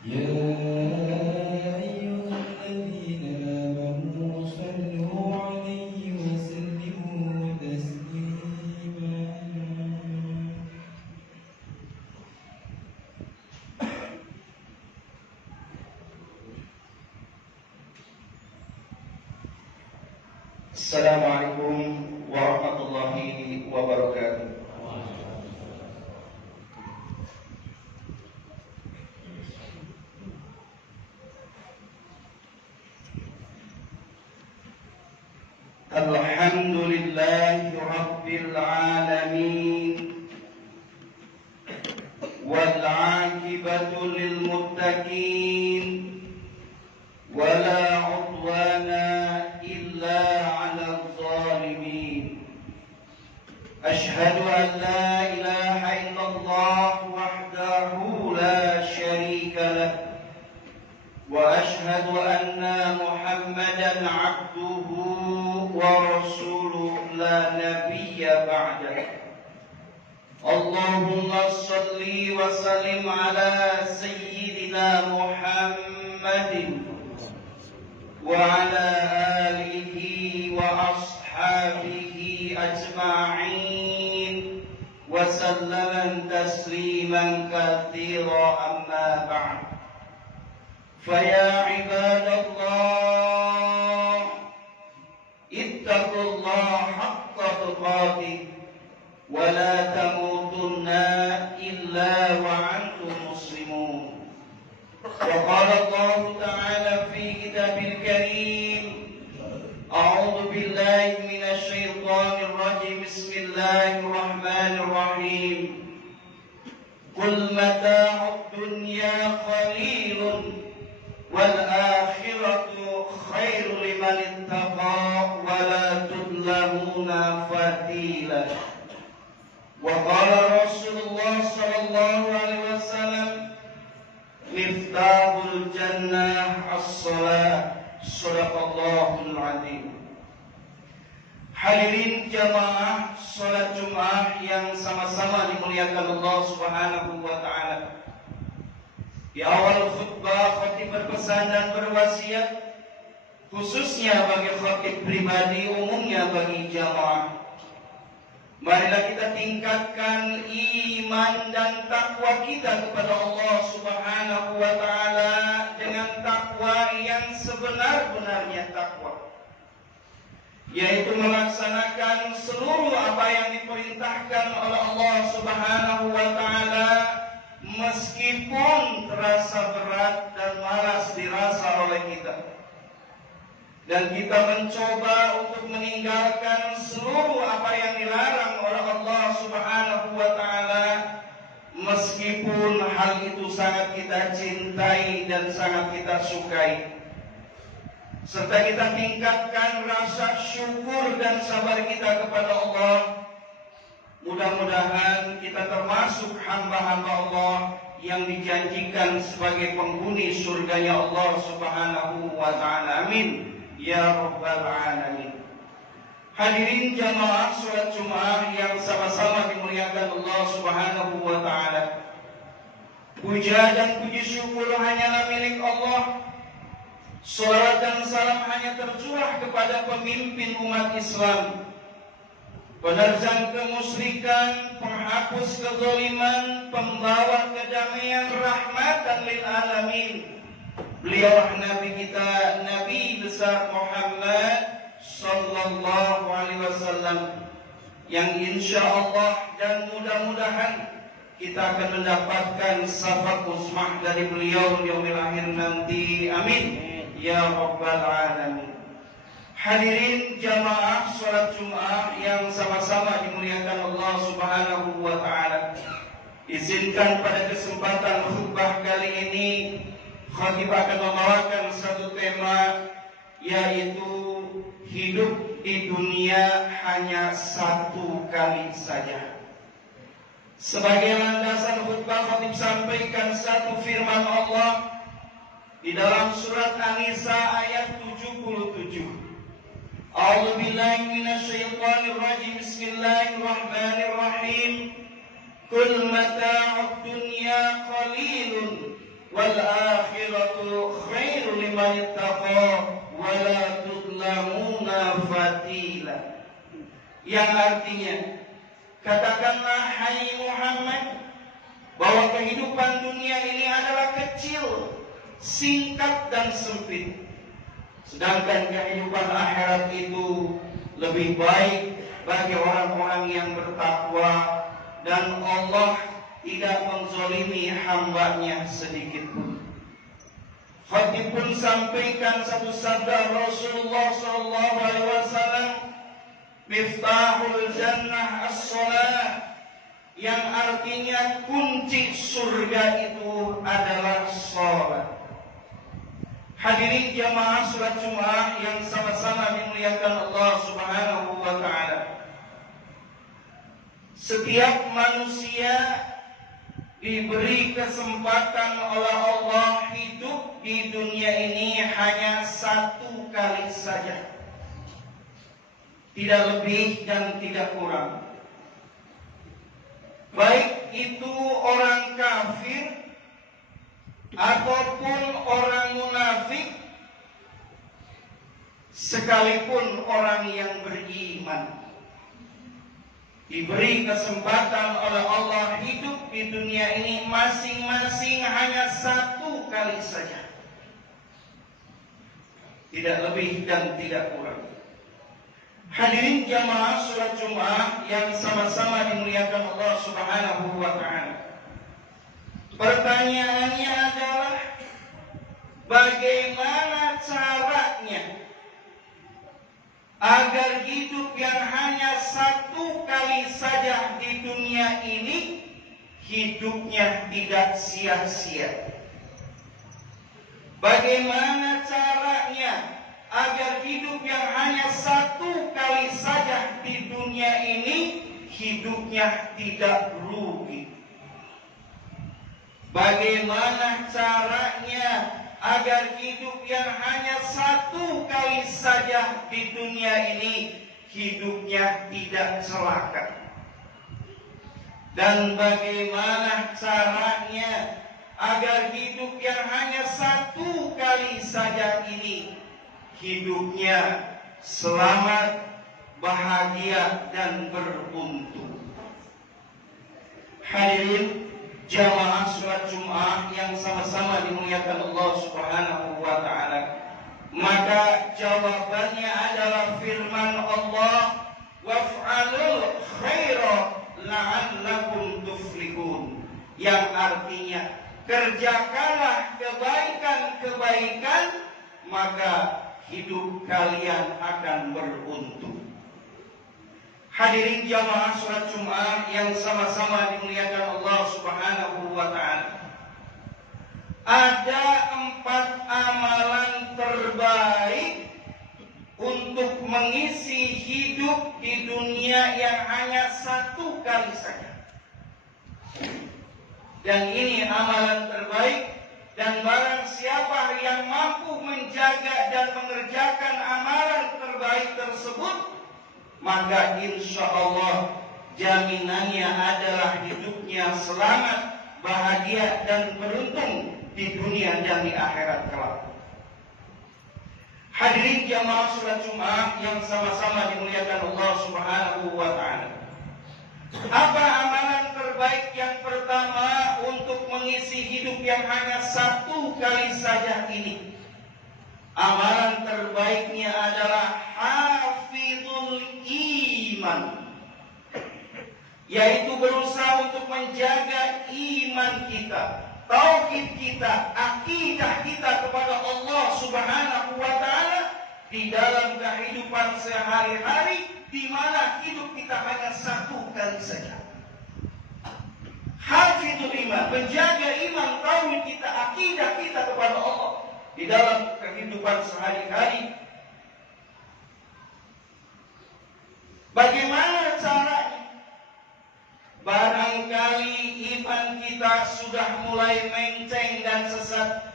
يا أيها الذين آمنوا صلوا عليه وسلموا تسليما. Assalamualaikum warahmatullahi wabarakatuh. Alhamdulillahi rabbil alamin, wal aqibatu lil muttaqin, wala udwana illa 'alal zalimin. Ashhadu an la ilaha illallah wahdahu la syarika lah, wa ashhadu anna Muhammadan 'abduhu wa rasuluhu la nabiyya ba'dah. Allahumma salli wa sallim ala sayyidina Muhammadin wa ala alihi wa ashabihi ajma'in wa sallama tasliman katsira, amma ba'd. Faya ibadallah, ittaqullaha haqqa tuqatih wa la tamutunna illa wa antum muslimun. وقال الله تعالى في كتابه الكريم: أعوذ بالله من الشيطان الرجيم، بسم الله الرحمن الرحيم. قل متاع الدنيا قليل والآخرة خير لمن اتقى ولا تظلمون فتيلا. وقال رسول الله صلى الله عليه وسلم: Miftahul jannah as-salat. Shadaqallahul azim. Hadirin jamaah salat Jumat yang sama-sama dimuliakan Allah Subhanahu wa taala. Di awal khutbah khatib berpesan dan berwasiat, khususnya bagi khatib pribadi, umumnya bagi jamaah. Marilah kita tingkatkan iman dan takwa kita kepada Allah Subhanahu wa taala dengan takwa yang sebenar-benarnya takwa, yaitu melaksanakan seluruh apa yang diperintahkan oleh Allah Subhanahu wa taala, meskipun terasa berat dan malas dirasa oleh kita. Dan kita mencoba untuk meninggalkan seluruh apa yang dilarang oleh Allah Subhanahu wa taala, meskipun hal itu sangat kita cintai dan sangat kita sukai. Serta kita tingkatkan rasa syukur dan sabar kita kepada Allah. Mudah-mudahan kita termasuk hamba-hamba Allah yang dijanjikan sebagai penghuni surganya Allah Subhanahu wa taala. Amin ya rabbal alamin. Hadirin jamaah salat Jumat yang sama-sama dimuliakan Allah Subhanahu wa taala. Puja dan puji syukur hanyalah milik Allah. Salawat dan salam hanya tercurah kepada pemimpin umat Islam, penerjang kemusyrikan, penghapus kezaliman, pembawa kedamaian, rahmatan lil alamin. Beliaulah Nabi kita, Nabi besar Muhammad sallallahu alaihi wasallam, yang insya Allah dan mudah-mudahan kita akan mendapatkan syafaat usmah dari beliau di yaumil akhir nanti. Amin ya rabbal alamin. Hadirin jamaah salat Jumat yang sama-sama dimuliakan Allah Subhanahu wa taala. Izinkan pada kesempatan khutbah kali ini khatib akan membawakan satu tema, yaitu hidup di dunia hanya satu kali saja. Sebagai landasan khutbah, khatib sampaikan satu firman Allah di dalam surat An-Nisa ayat 77. A'udzu billahi minasyaitonir rajim. Bismillahirrahmanirrahim. Qul mata'ud dunya qalilun wal akhiratu khairul liman ittaqa wa la tudlamuna fatila. Yang artinya, katakanlah hai Muhammad, bahwa kehidupan dunia ini adalah kecil, singkat dan sempit. Sedangkan kehidupan akhirat itu lebih baik bagi orang-orang yang bertakwa, dan Allah tidak menzalimi hambanya sedikit pun. Khatib pun sampaikan satu sabda Rasulullah SAW, Miftahul Jannah as-salat, yang artinya kunci surga itu adalah salat. Hadirin jamaah salat Jumat yang sama-sama dimuliakan Allah Subhanahu wa taala. Setiap manusia diberi kesempatan oleh Allah hidup di dunia ini hanya satu kali saja. Tidak lebih dan tidak kurang. Baik itu orang kafir ataupun orang munafik, sekalipun orang yang beriman, diberi kesempatan oleh Allah hidup di dunia ini masing-masing hanya satu kali saja. Tidak lebih dan tidak kurang. Hadirin jamaah salat Jumat yang sama-sama dimuliakan Allah Subhanahu wa taala. Pertanyaannya adalah, bagaimana caranya agar hidup yang hanya satu kali saja di dunia ini hidupnya tidak sia-sia? Bagaimana caranya agar hidup yang hanya satu kali saja di dunia ini hidupnya tidak rugi? Bagaimana caranya agar hidup yang hanya satu kali saja di dunia ini hidupnya tidak celaka? Dan bagaimana caranya agar hidup yang hanya satu kali saja ini hidupnya selamat, bahagia, dan beruntung? Hadirin jamaah salat Jumat yang sama-sama dimuliakan Allah Subhanahu wa taala, maka jawabannya adalah firman Allah, waf'alul khaira la'allakum tuflihun, yang artinya kerjakanlah kebaikan-kebaikan, maka hidup kalian akan beruntung. Hadirin jamaah salat Jumat yang sama-sama dimuliakan Allah Subhanahu wa taala. Ada 4 amalan terbaik untuk mengisi hidup di dunia yang hanya satu kali saja. Dan ini amalan terbaik, dan barang siapa yang mampu menjaga dan mengerjakan amalan terbaik tersebut, maka insya Allah jaminannya adalah hidupnya selamat, bahagia, dan beruntung di dunia dan di akhirat kelak. Hadirin jamaah salat Jumat yang sama-sama dimuliakan Allah Subhanahu wa taala. Apa amalan terbaik yang pertama untuk mengisi hidup yang hanya satu kali saja ini? Amalan terbaiknya adalah hafizul iman, yaitu berusaha untuk menjaga iman kita, tauhid kita, akidah kita kepada Allah Subhanahu wa taala di dalam kehidupan sehari-hari, di mana hidup kita hanya satu kali saja. Hafizul iman, menjaga iman, tauhid kita, akidah kita kepada Allah di dalam kehidupan sehari-hari. Bagaimana caranya? Barangkali iman kita sudah mulai menceng dan sesat.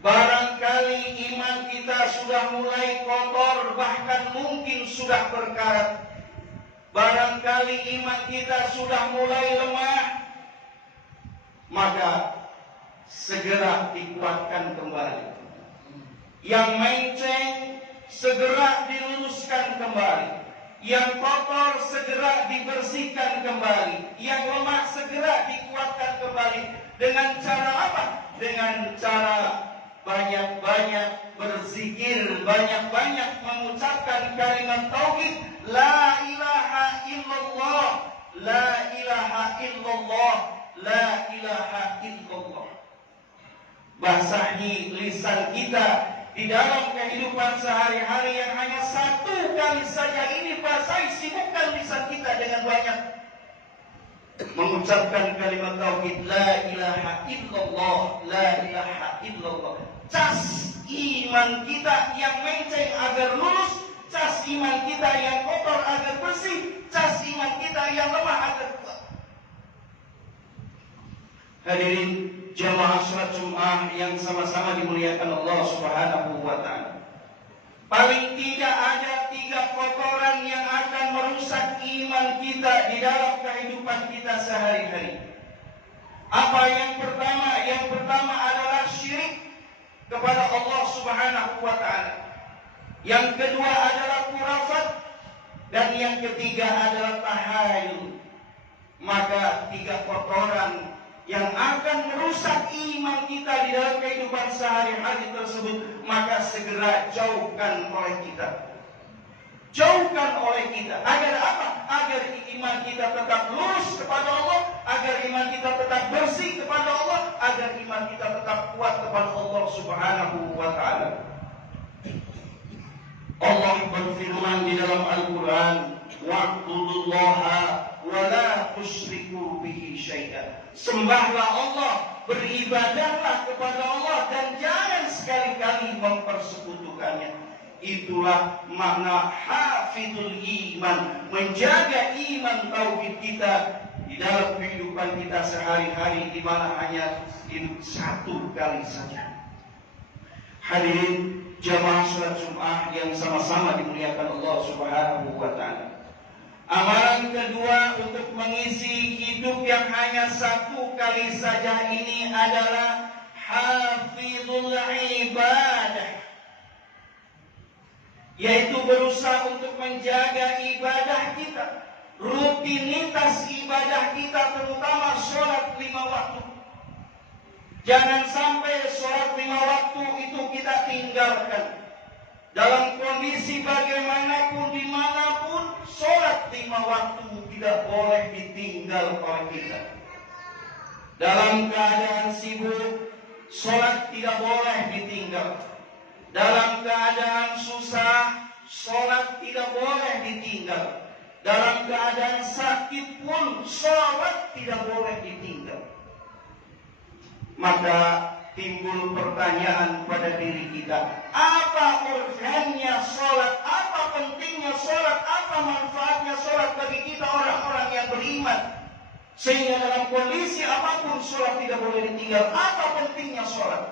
Barangkali iman kita sudah mulai kotor, bahkan mungkin sudah berkarat. Barangkali iman kita sudah mulai lemah. Maka segera dikuatkan kembali. Yang menceng segera diluruskan kembali. Yang kotor segera dibersihkan kembali. Yang lemah segera dikuatkan kembali. Dengan cara apa? Dengan cara banyak-banyak berzikir, banyak-banyak mengucapkan kalimat tauhid, la ilaha illallah, la ilaha illallah, la ilaha illallah. Basahi lisan kita di dalam kehidupan sehari-hari yang hanya satu kali saja ini, basahi, sibukkan lisan kita dengan banyak mengucapkan kalimat tauhid, la ilaha illallah, la ilaha illallah. Cas iman kita yang menceng agar lurus, cas iman kita yang kotor agar bersih, cas iman kita yang lemah agar kuat. Hadirin jamaah salat Jumat yang sama-sama dimuliakan Allah Subhanahu wa taala. Paling tidak ada 3 kotoran yang akan merusak iman kita di dalam kehidupan kita sehari-hari. Apa yang pertama? Yang pertama adalah syirik kepada Allah Subhanahu wa taala. Yang kedua adalah khurafat, dan yang ketiga adalah tahayul. Maka 3 kotoran yang akan merusak iman kita di dalam kehidupan sehari-hari tersebut, maka segera jauhkan oleh kita. Jauhkan oleh kita. Agar apa? Agar iman kita tetap lurus kepada Allah, agar iman kita tetap bersih kepada Allah, agar iman kita tetap kuat kepada Allah Subhanahu wa taala. Allah berfirman di dalam Al-Quran, wa'budullaha wa la tusyriku bihi syai'an. Sembahlah Allah, beribadahlah kepada Allah, dan jangan sekali-kali mempersekutukannya. Itulah makna hafizul iman, menjaga iman tauhid kita di dalam kehidupan kita sehari-hari, di mana hanya hidup satu kali saja. Hadirin jamaah salat Jumat yang sama-sama dimuliakan Allah Subhanahu wa taala. Amalan kedua untuk mengisi hidup yang hanya satu kali saja ini adalah hafizul ibadah, yaitu berusaha untuk menjaga ibadah kita, rutinitas ibadah kita, terutama sholat 5 waktu. Jangan sampai sholat 5 waktu itu kita tinggalkan. Dalam kondisi bagaimanapun, dimanapun, sholat 5 waktu tidak boleh ditinggal oleh kita. Dalam keadaan sibuk, sholat tidak boleh ditinggal. Dalam keadaan susah, sholat tidak boleh ditinggal. Dalam keadaan sakit pun, sholat tidak boleh ditinggal. Maka timbul pertanyaan pada diri kita, apa urgennya sholat, apa pentingnya sholat, apa manfaatnya sholat bagi kita orang-orang yang beriman, sehingga dalam kondisi apapun sholat tidak boleh ditinggal. Apa pentingnya sholat?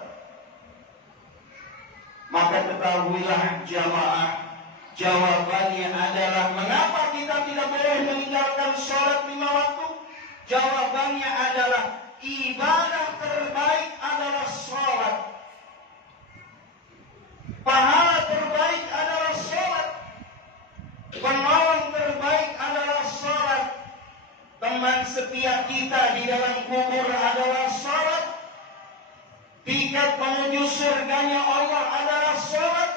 Maka ketahuilah jamaah, jawabannya adalah mengapa kita tidak boleh meninggalkan sholat 5 waktu? Jawabannya adalah ibadah terbaik adalah sholat. Pahala terbaik adalah sholat. Penolong terbaik adalah sholat. Teman setia kita di dalam kubur adalah sholat. Tiket menuju surganya Allah adalah sholat.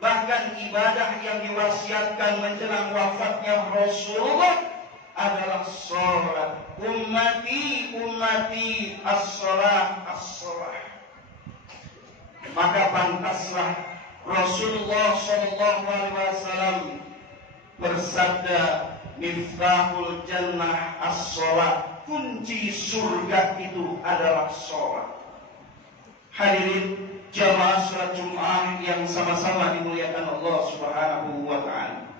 Bahkan ibadah yang diwasiatkan menjelang wafatnya Rasulullah adalah sholat. Ummati, ummati, as-sholah, as-sholah. Maka pantaslah Rasulullah SAW bersabda, miftahul jannah as-sholah. Kunci surga itu adalah sholat. Hadirin jamaah salat Jumat yang sama-sama dimuliakan Allah Subhanahu wa taala.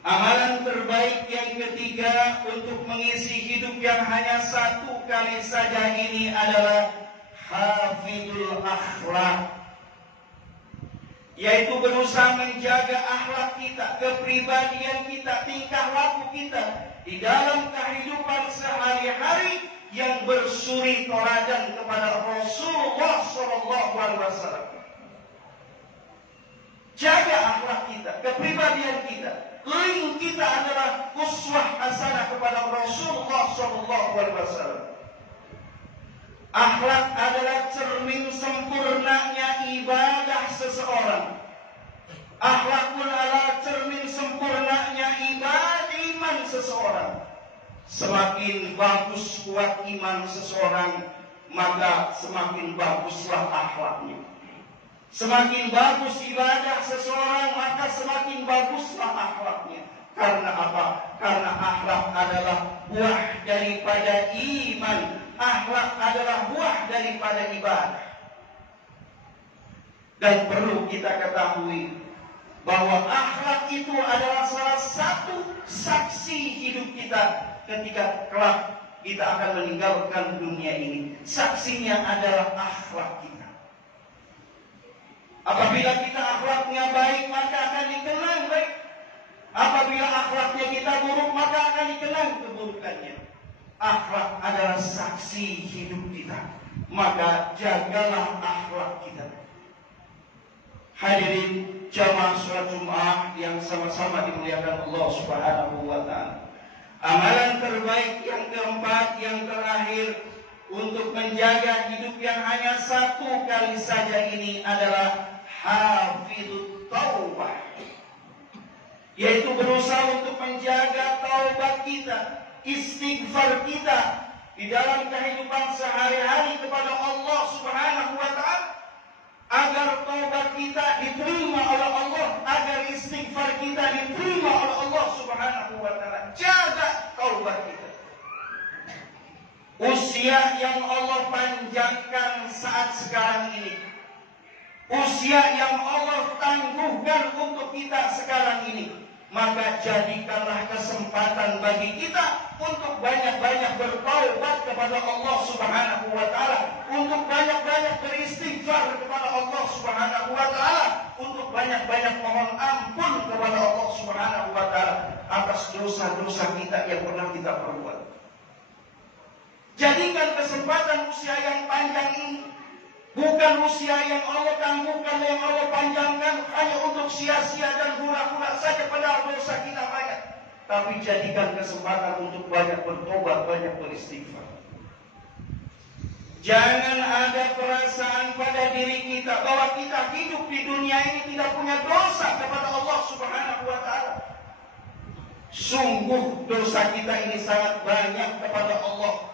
Amalan terbaik yang ketiga untuk mengisi hidup yang hanya satu kali saja ini adalah hafizul akhlak, yaitu berusaha menjaga akhlak kita, kepribadian kita, tingkah laku kita di dalam kehidupan sehari-hari yang bersuri toladan kepada Rasulullah SAW. Jaga akhlak kita, kepribadian kita. Link kita adalah uswah hasanah kepada Rasulullah SAW. Akhlak adalah cermin sempurnanya ibadah seseorang. Akhlak pun adalah cermin sempurnanya iman seseorang. Semakin bagus kuat iman seseorang, maka semakin baguslah akhlaknya. Semakin bagus ibadah seseorang, maka semakin baguslah akhlaknya. Karena apa? Karena akhlak adalah buah daripada iman. Akhlak adalah buah daripada ibadah. Dan perlu kita ketahui bahwa akhlak itu adalah salah satu saksi hidup kita ketika kelak kita akan meninggalkan dunia ini. Saksinya adalah akhlak kita. Apabila kita akhlaknya baik, maka akan dikenang baik. Apabila akhlaknya kita buruk, maka akan dikenang keburukannya. Akhlak adalah saksi hidup kita, maka jagalah akhlak kita. Hadirin jamaah sholat Jumat yang sama-sama dimuliakan Allah Subhanahu wa taala. Amalan terbaik yang keempat, yang terakhir untuk menjaga hidup yang hanya satu kali saja ini adalah hafidut taubah, yaitu berusaha untuk menjaga taubat kita, istighfar kita di dalam kehidupan sehari-hari kepada Allah Subhanahu wa taala, agar taubat kita diterima oleh Allah, agar istighfar kita diterima oleh Allah Subhanahu wa taala. Jaga taubat kita. Usia yang Allah panjangkan saat sekarang ini, usia yang Allah tangguhkan untuk kita sekarang ini, maka jadikanlah kesempatan bagi kita untuk banyak-banyak bertaubat kepada Allah Subhanahu wa taala, untuk banyak-banyak beristighfar kepada Allah Subhanahu wa taala, untuk banyak-banyak mohon ampun kepada Allah Subhanahu wa taala atas dosa-dosa kita yang pernah kita perbuat. Jadikan kesempatan usia yang panjang ini bukan usia yang Allah tangguhkan, yang Allah panjangkan hanya untuk sia-sia dan hura-hura saja padahal dosa kita banyak. Tapi jadikan kesempatan untuk banyak bertobat, banyak beristighfar. Jangan ada perasaan pada diri kita bahwa kita hidup di dunia ini tidak punya dosa kepada Allah Subhanahu wa taala. Sungguh dosa kita ini sangat banyak kepada Allah.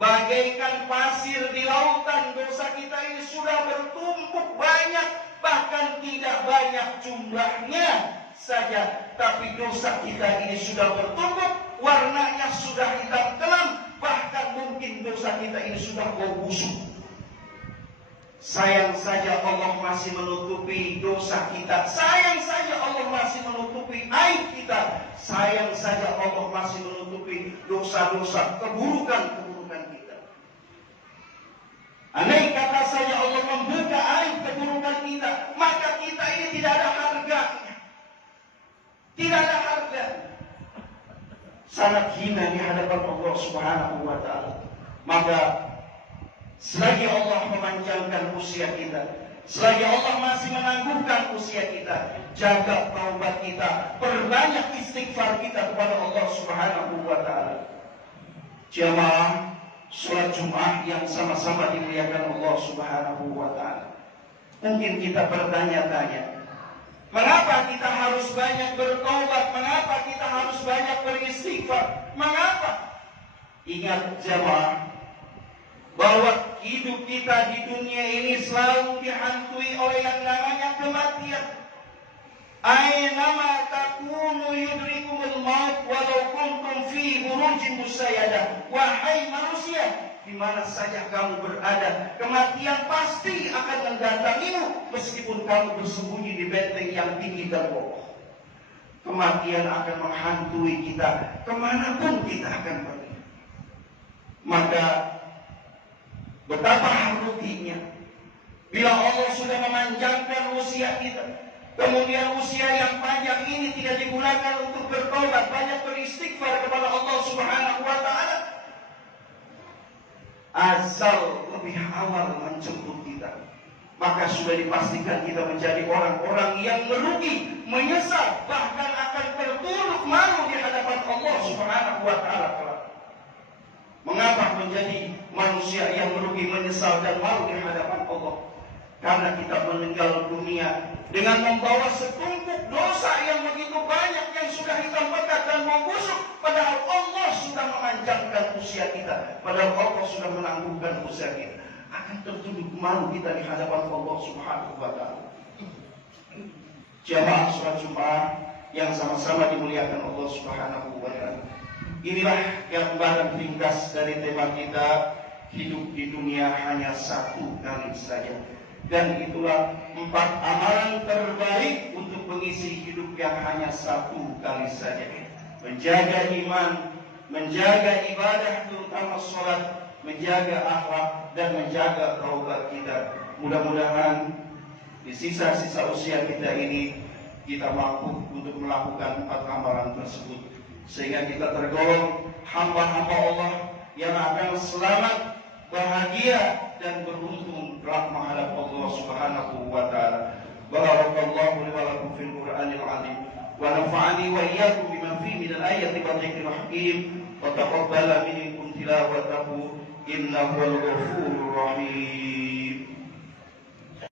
Bagaikan pasir di lautan, dosa kita ini sudah bertumpuk banyak, bahkan tidak banyak jumlahnya saja. Tapi dosa kita ini sudah bertumpuk, warnanya sudah hitam kelam, bahkan mungkin dosa kita ini sudah bau busuk. Sayang saja Allah masih menutupi dosa kita. Sayang saja Allah masih menutupi aib kita. Sayang saja Allah masih menutupi dosa-dosa, keburukan-keburukan kita. Andai kata saja Allah membuka aib keburukan kita, maka kita ini tidak ada harganya. Tidak ada harga. Sangat hina di hadapan Allah Subhanahu wa taala. Maka selagi Allah memanjangkan usia kita, selagi Allah masih menangguhkan usia kita, jaga taubat kita, perbanyak istighfar kita kepada Allah Subhanahu wa taala. Jamaah sholat Jumat yang sama-sama dimuliakan Allah Subhanahu wa taala. Mungkin kita bertanya-tanya, mengapa kita harus banyak bertobat? Mengapa kita harus banyak beristighfar? Mengapa? Ingat jamaah, bahwa hidup kita di dunia ini selalu dihantui oleh yang namanya kematian. Aynama takunu yudrikumul maut walau kuntum fi burujin musayyadah. Wahai manusia, di mana saja kamu berada, kematian pasti akan mendatangimu meskipun kamu bersembunyi di benteng yang tinggi dan kokoh. Kematian akan menghantui kita kemanapun kita akan pergi. Maka betapa ruginya bila Allah sudah memanjangkan usia kita, kemudian usia yang panjang ini tidak digunakan untuk bertobat, banyak beristighfar kepada Allah Subhanahu wa taala. azal lebih awal menjemput kita, maka sudah dipastikan kita menjadi orang-orang yang merugi, menyesal, bahkan akan tertunduk malu di hadapan Allah Subhanahu wa Ta'ala. Mengapa menjadi manusia yang merugi, menyesal dan malu di hadapan Allah? Karena kita meninggal dunia dengan membawa setumpuk dosa yang begitu banyak yang sudah hitam pekat dan membusuk. Padahal Allah sudah memanjangkan usia kita, padahal Allah sudah menangguhkan usia kita. Akan tertunduk malu kita di hadapan Allah Subhanahu wa Ta'ala. Jamaah sholat Jumat yang sama-sama dimuliakan Allah Subhanahu wa Ta'ala. Inilah gambaran ringkas dari tema kita, hidup di dunia hanya satu kali saja. Dan itulah 4 amalan terbaik untuk mengisi hidup yang hanya satu kali saja. Menjaga iman, menjaga ibadah terutama sholat, menjaga akhlak dan menjaga taubat kita. Mudah-mudahan di sisa-sisa usia kita ini kita mampu untuk melakukan 4 amalan tersebut, sehingga kita tergolong hamba-hamba Allah yang akan selamat, bahagia dan beruntung kelak menghadap Allah Subhanahu wa Ta'ala. Barakallahu li wa lakum fil Qur'anil 'azim wa nafa'ani wa iyyakum bima fihi min al-ayati wa dhikril hakim wa taqabbala minkum tilawatahu innahu al-ghafurur rahim.